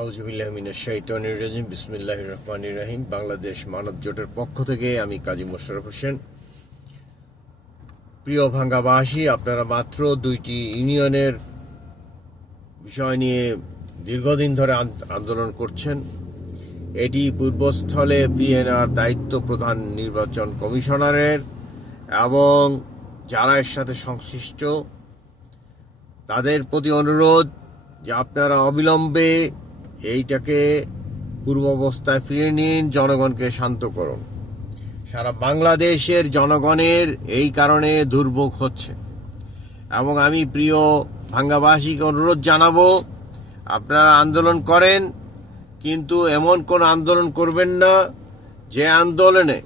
আউযুবিল্লাহি মিনাশ শাইতানির রাজিম বিসমিল্লাহির রহমানির রহিম। বাংলাদেশ মানব জোটের পক্ষ থেকে আমি কাজী মোশাররফ হোসেন। প্রিয় ভাঙ্গাবাসী, আপনারা মাত্র দুইটি ইউনিয়নের বিষয় নিয়ে দীর্ঘদিন ধরে আন্দোলন করছেন। এটি পূর্বস্থলে পিএনআর দায়িত্ব প্রধান নির্বাচন কমিশনারের এবং যারা এর সাথে সংশ্লিষ্ট তাদের প্রতি অনুরোধ যে আপনারা অবিলম্বে এইটাকে পূর্বাবস্থায় ফিরিয়ে নিন, জনগণকে শান্ত করুন। সারা বাংলাদেশের জনগণের এই কারণে দুর্ভোগ হচ্ছে এবং আমি প্রিয় ভাঙ্গাবাসীকে অনুরোধ জানাবো, আপনারা আন্দোলন করেন, কিন্তু এমন কোনো আন্দোলন করবেন না যে আন্দোলনে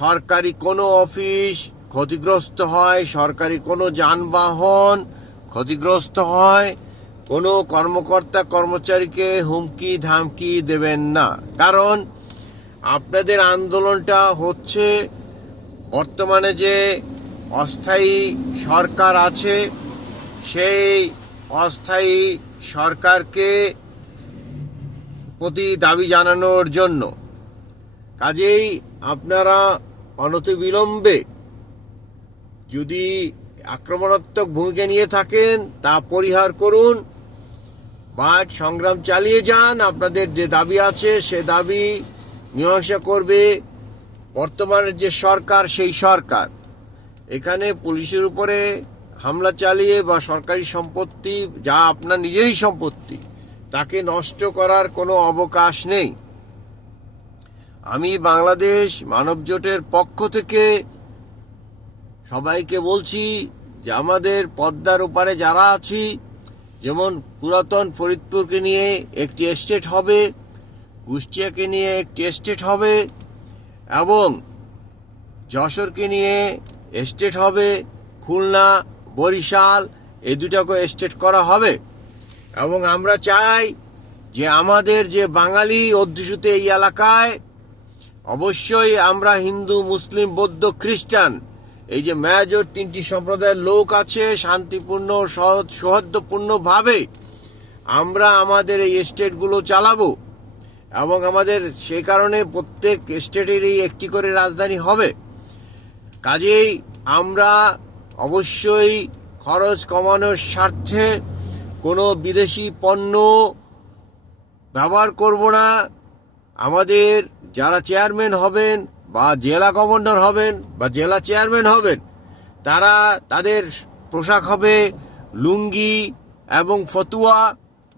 সরকারি কোনো অফিস ক্ষতিগ্রস্ত হয়, সরকারি কোনো যানবাহন ক্ষতিগ্রস্ত হয়, কোনো কর্মকর্তা কর্মচারীকে হুমকি ধামকি দেবেন না। কারণ আপনাদের আন্দোলনটা হচ্ছে বর্তমানে যে অস্থায়ী সরকার আছে সেই অস্থায়ী সরকারকে প্রতি দাবি জানানোর জন্য। কাজেই আপনারা অনতিবিলম্বে যদি আক্রমণাত্মক ভূমিকা নিয়ে থাকেন তা পরিহার করুন, বাট সংগ্রাম চালিয়ে যান। আপনাদের যে দাবি আছে সে দাবি মীমাংসা করবে বর্তমানের যে সরকার, সেই সরকার। এখানে পুলিশের উপরে হামলা চালিয়ে বা সরকারি সম্পত্তি যা আপনার নিজেরই সম্পত্তি তাকে নষ্ট করার কোনো অবকাশ নেই। আমি বাংলাদেশ মানব জোটের পক্ষ থেকে সবাইকে বলছি যে আমাদের পদ্মার ওপারে যারা আছি, যেমন পুরাতন ফরিদপুরকে নিয়ে একটি এস্টেট হবে, কুষ্টিয়াকে নিয়ে একটি এস্টেট হবে এবং যশোরকে নিয়ে এস্টেট হবে, খুলনা, বরিশাল এই দুটাকে এস্টেট করা হবে। এবং আমরা চাই যে আমাদের যে বাঙালি অধ্যুষিত এই এলাকায় অবশ্যই আমরা হিন্দু, মুসলিম, বৌদ্ধ, খ্রিস্টান এই যে মেজর তিনটি সম্প্রদায়ের লোক আছে, শান্তিপূর্ণ সৌহার্দ্যপূর্ণভাবে আমরা আমাদের এই স্টেটগুলো চালাবো এবং আমাদের সেই কারণে প্রত্যেক স্টেটেরই একটি করে রাজধানী হবে। কাজেই আমরা অবশ্যই খরচ কমানোর স্বার্থে কোনো বিদেশি পণ্য ব্যবহার করব না। আমাদের যারা চেয়ারম্যান হবেন বা জেলা গভর্নর হবেন বা জেলা চেয়ারম্যান হবেন, তারা তাদের পোশাক হবে লুঙ্গি এবং ফতুয়া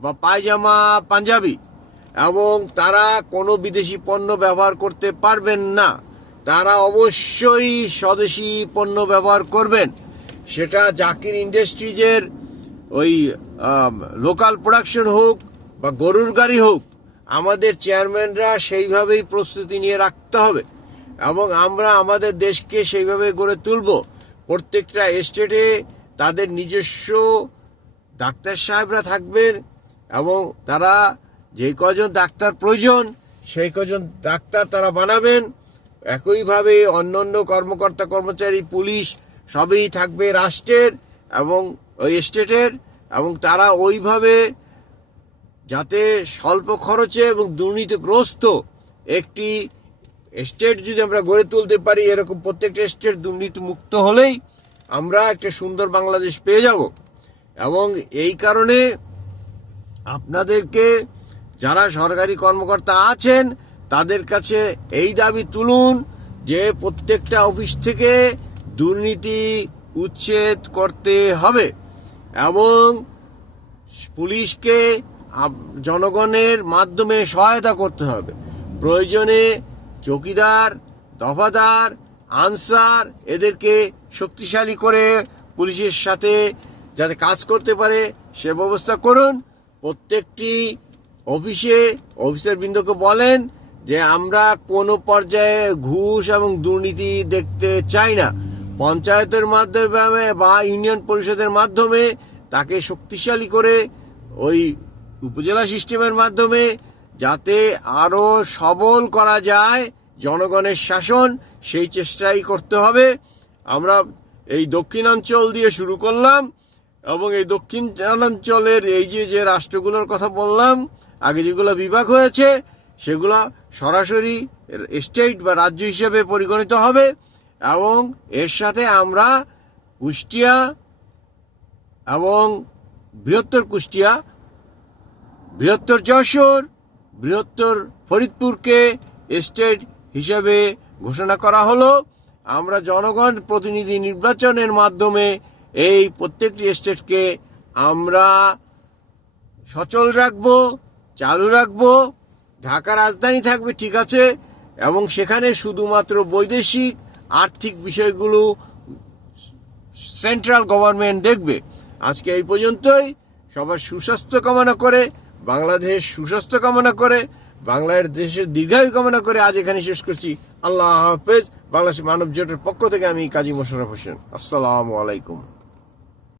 বা পায়জামা, পাঞ্জাবি, এবং তারা কোনো বিদেশি পণ্য ব্যবহার করতে পারবেন না। তারা অবশ্যই স্বদেশি পণ্য ব্যবহার করবেন। সেটা জাকির ইন্ডাস্ট্রিজের ওই লোকাল প্রোডাকশন হোক বা গরুর গাড়ি হোক, আমাদের চেয়ারম্যানরা সেইভাবেই প্রস্তুতি নিয়ে রাখতে হবে এবং আমরা আমাদের দেশকে সেইভাবে গড়ে তুলব। প্রত্যেকটা স্টেটে তাদের নিজস্ব ডাক্তার সাহেবরা থাকবেন এবং তারা যে কজন ডাক্তার প্রয়োজন সেই কজন ডাক্তার তারা বানাবেন। একইভাবে অন্যান্য কর্মকর্তা কর্মচারী, পুলিশ সবই থাকবে রাষ্ট্রের এবং ওই স্টেটের, এবং তারা ওইভাবে যাতে স্বল্প খরচে এবং দুর্নীতিগ্রস্ত একটি স্টেট যদি আমরা গড়ে তুলতে পারি, এরকম প্রত্যেকটা স্টেট দুর্নীতি মুক্ত হলেই আমরা একটা সুন্দর বাংলাদেশ পেয়ে যাব। এবং এই কারণে আপনাদেরকে যারা সরকারি কর্মকর্তা আছেন তাদের কাছে এই দাবি তুলুন যে প্রত্যেকটা অফিস থেকে দুর্নীতি উচ্ছেদ করতে হবে এবং পুলিশকে জনগণের মাধ্যমে সহায়তা করতে হবে। প্রয়োজনে চৌকিদার, দফাদার, আনসার এদেরকে শক্তিশালী করে পুলিশের সাথে যাতে কাজ করতে পারে সে ব্যবস্থা করুন। প্রত্যেকটি অফিসার বৃন্দকে বলেন যে আমরা কোনো পর্যায়ে ঘুষ এবং দুর্নীতি দেখতে চাই না। পঞ্চায়েতের মাধ্যমে বা ইউনিয়ন পরিষদের মাধ্যমে তাকে শক্তিশালী করে ওই উপজেলা সিস্টেমের মাধ্যমে যাতে আরও সবল করা যায় জনগণের শাসন, সেই চেষ্টাই করতে হবে। আমরা এই দক্ষিণাঞ্চল দিয়ে শুরু করলাম এবং এই দক্ষিণাঞ্চলের এই যে রাষ্ট্রগুলোর কথা বললাম, আগে যেগুলো বিভাগ হয়েছে সেগুলো সরাসরি স্টেট বা রাজ্য হিসেবে পরিগণিত হবে এবং এর সাথে আমরা কুষ্টিয়া এবং বৃহত্তর কুষ্টিয়া, বৃহত্তর যশোর, বৃহত্তর ফরিদপুরকে স্টেট হিসেবে ঘোষণা করা হলো। আমরা জনগণ প্রতিনিধি নির্বাচনের মাধ্যমে এই প্রত্যেকটি স্টেটকে আমরা সচল রাখবো, চালু রাখবো। ঢাকা রাজধানী থাকবে, ঠিক আছে, এবং সেখানে শুধুমাত্র বৈদেশিক আর্থিক বিষয়গুলো সেন্ট্রাল গভর্নমেন্ট দেখবে। আজকে এই পর্যন্তই। সবার সুস্বাস্থ্য কামনা করে, বাংলাদেশ সুস্বাস্থ্য কামনা করে, বাংলাদেশের দীর্ঘায়ু কামনা করে আজ এখানে শেষ করছি। আল্লাহ হাফেজ। বাংলাদেশ মানব জোটের পক্ষ থেকে আমি কাজী মোশাররফ হোসেন। আসসালামু আলাইকুম।